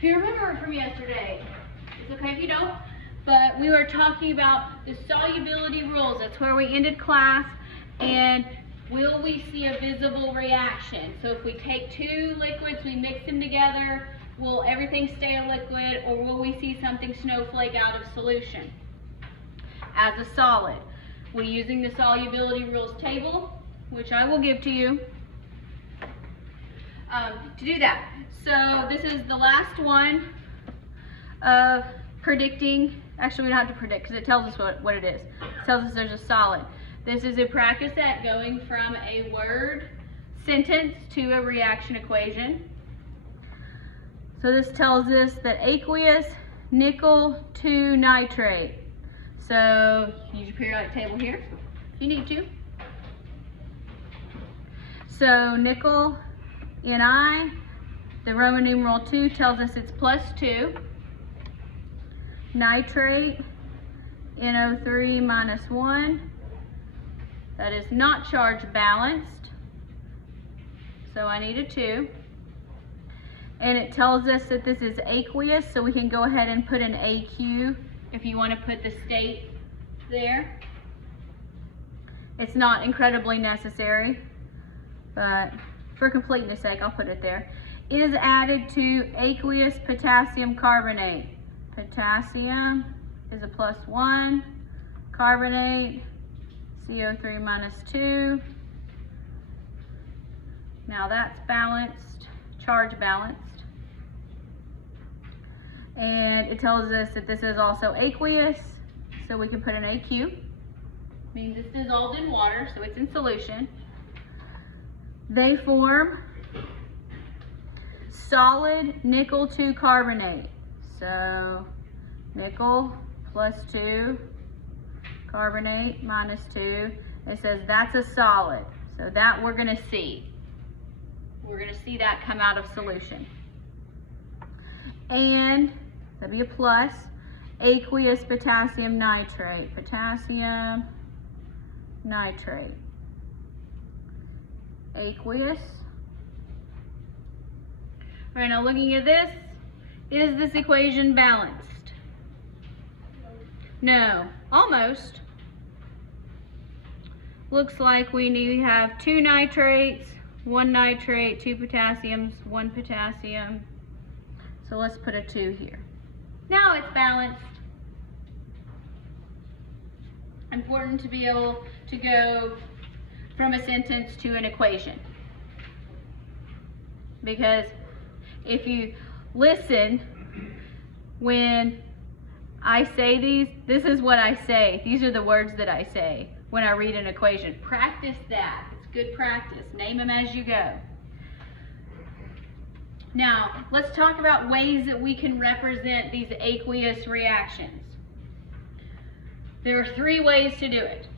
If you remember from yesterday, it's okay if you don't, but we were talking about the solubility rules. That's where we ended class. And will we see a visible reaction? So if we take two liquids, we mix them together, will everything stay a liquid, or will we see something snowflake out of solution? As a solid, we're using the solubility rules table, which I will give to you to do that. So this is the last one of predicting. Actually, we don't have to predict because it tells us what it is. It tells us there's a solid. This is a practice set going from a word sentence to a reaction equation. So this tells us that aqueous nickel 2 nitrate. So use your periodic table here if you need to. So nickel Ni, the Roman numeral 2 tells us it's +2. Nitrate, NO3 -1. That is not charge balanced, so I need a 2. And it tells us that this is aqueous, so we can go ahead and put an AQ if you want to put the state there. It's not incredibly necessary, but for completeness sake, I'll put it there. It is added to aqueous potassium carbonate. Potassium is a +1, carbonate, CO3 -2. Now that's balanced, charge balanced. And it tells us that this is also aqueous, so we can put an AQ. Means it's dissolved in water, so it's in solution. They form solid nickel 2 carbonate. So nickel +2, carbonate -2. It says that's a solid. So that we're going to see. We're going to see that come out of solution. And that'd be a plus. Aqueous potassium nitrate. Potassium nitrate. Aqueous. All right, now looking at this, is this equation balanced? No, almost. Looks like we have 2 nitrates, 1 nitrate, 2 potassiums, 1 potassium. So let's put a 2 here. Now it's balanced. Important to be able to go from a sentence to an equation. Because if you listen when I say these, this is what I say. These are the words that I say when I read an equation. Practice that. It's good practice. Name them as you go. Now, let's talk about ways that we can represent these aqueous reactions. There are 3 ways to do it.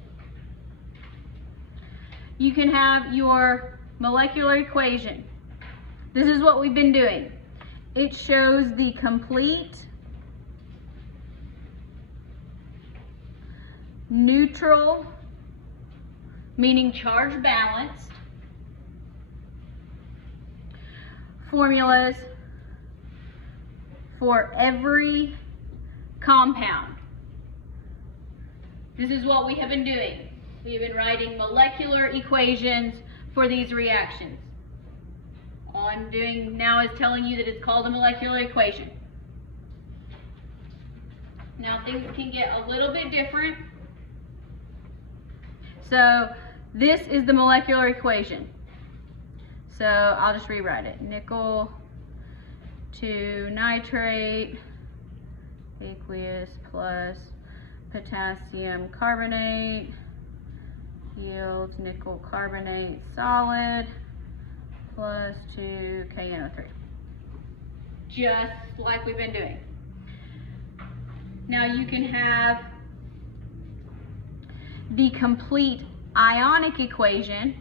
You can have your molecular equation. This is what we've been doing. It shows the complete neutral, meaning charge balanced, formulas for every compound. This is what we have been doing. We have been writing molecular equations for these reactions. All I'm doing now is telling you that it's called a molecular equation. Now things can get a little bit different. So this is the molecular equation. So I'll just rewrite it. Nickel 2 nitrate, aqueous plus potassium carbonate yields nickel carbonate solid plus 2 KNO3. Just like we've been doing. Now you can have the complete ionic equation,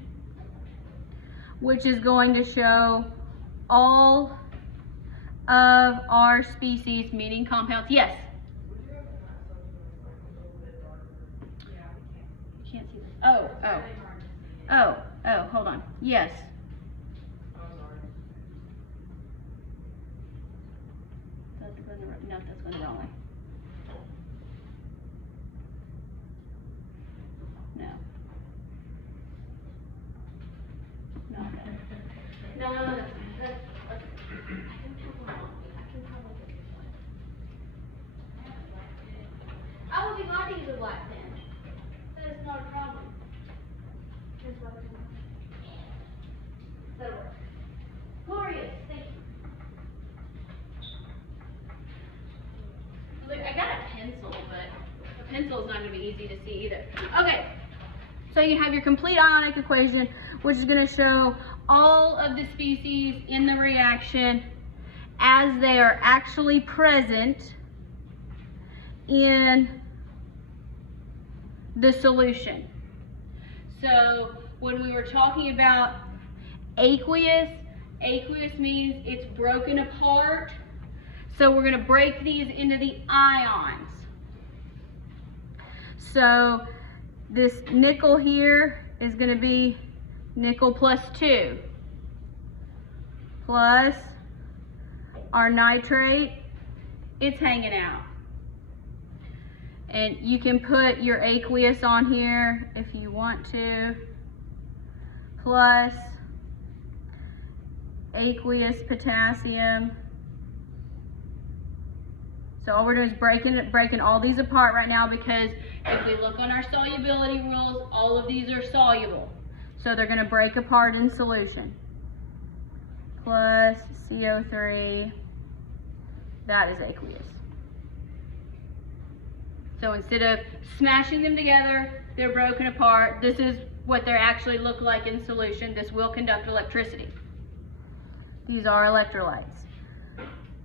which is going to show all of our species, meaning compounds. Yes? You can't see that. Oh, hold on. Yes. No, that's going the wrong way. No. No, no, that's fine. I would be glad to use a black pen. That is not a problem. That'll work. Glorious, thank you. Look, I got a pencil, but a pencil is not going to be easy to see either. Okay, so you have your complete ionic equation, which is going to show all of the species in the reaction as they are actually present in the solution. So when we were talking about aqueous means it's broken apart. So we're going to break these into the ions. So this nickel here is going to be nickel plus 2 plus our nitrate, it's hanging out. And you can put your aqueous on here if you want to, plus aqueous potassium. So all we're doing is breaking all these apart right now, because if we look on our solubility rules, all of these are soluble. So they're going to break apart in solution. Plus CO3, that is aqueous. So instead of smashing them together, they're broken apart. This is what they actually look like in solution. This will conduct electricity. These are electrolytes.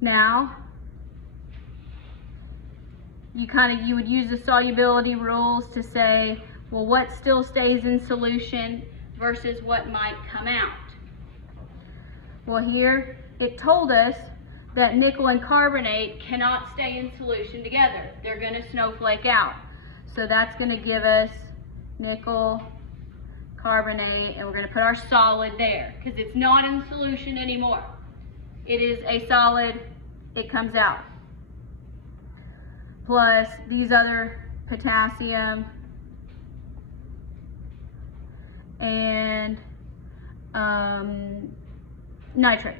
Now, you would use the solubility rules to say, well, what still stays in solution versus what might come out. Well, here it told us that nickel and carbonate cannot stay in solution together. They're going to snowflake out. So that's going to give us nickel, carbonate, and we're going to put our solid there because it's not in solution anymore. It is a solid, it comes out. Plus these other potassium and nitrate.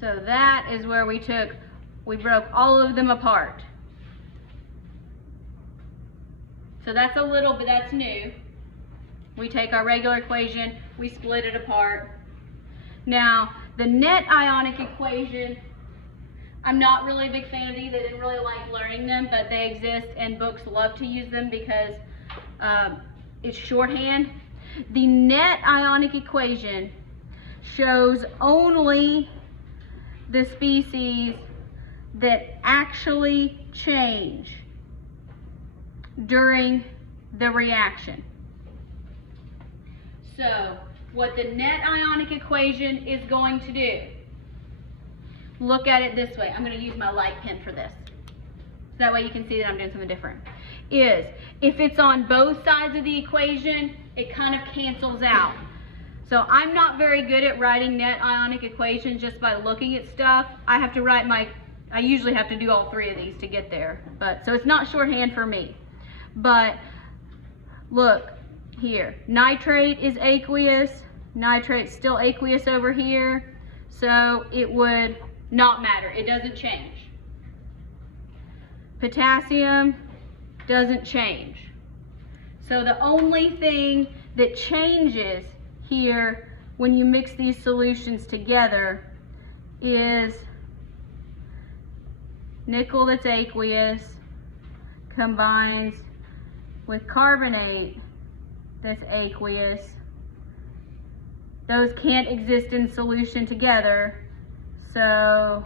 So that is where we broke all of them apart. So that's a little bit, that's new. We take our regular equation, we split it apart. Now, the net ionic equation, I'm not really a big fan of these. I didn't really like learning them, but they exist and books love to use them because it's shorthand. The net ionic equation shows only the species that actually change during the reaction. So what the net ionic equation is going to do, look at it this way. I'm going to use my light pen for this. So that way you can see that I'm doing something different. Is if it's on both sides of the equation, it kind of cancels out. So I'm not very good at writing net ionic equations just by looking at stuff. I have to write I usually have to do all three of these to get there. So it's not shorthand for me. But look here, nitrate is aqueous. Nitrate's still aqueous over here. So it would not matter. It doesn't change. Potassium doesn't change. So the only thing that changes here when you mix these solutions together is nickel that's aqueous combines with carbonate that's aqueous. Those can't exist in solution together, so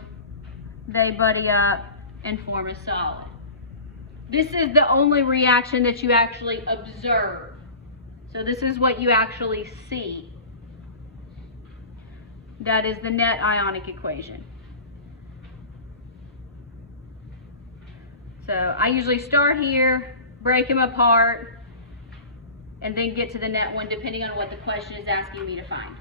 they buddy up and form a solid. This is the only reaction that you actually observe. So this is what you actually see. That is the net ionic equation. So I usually start here, break them apart, and then get to the net one depending on what the question is asking me to find.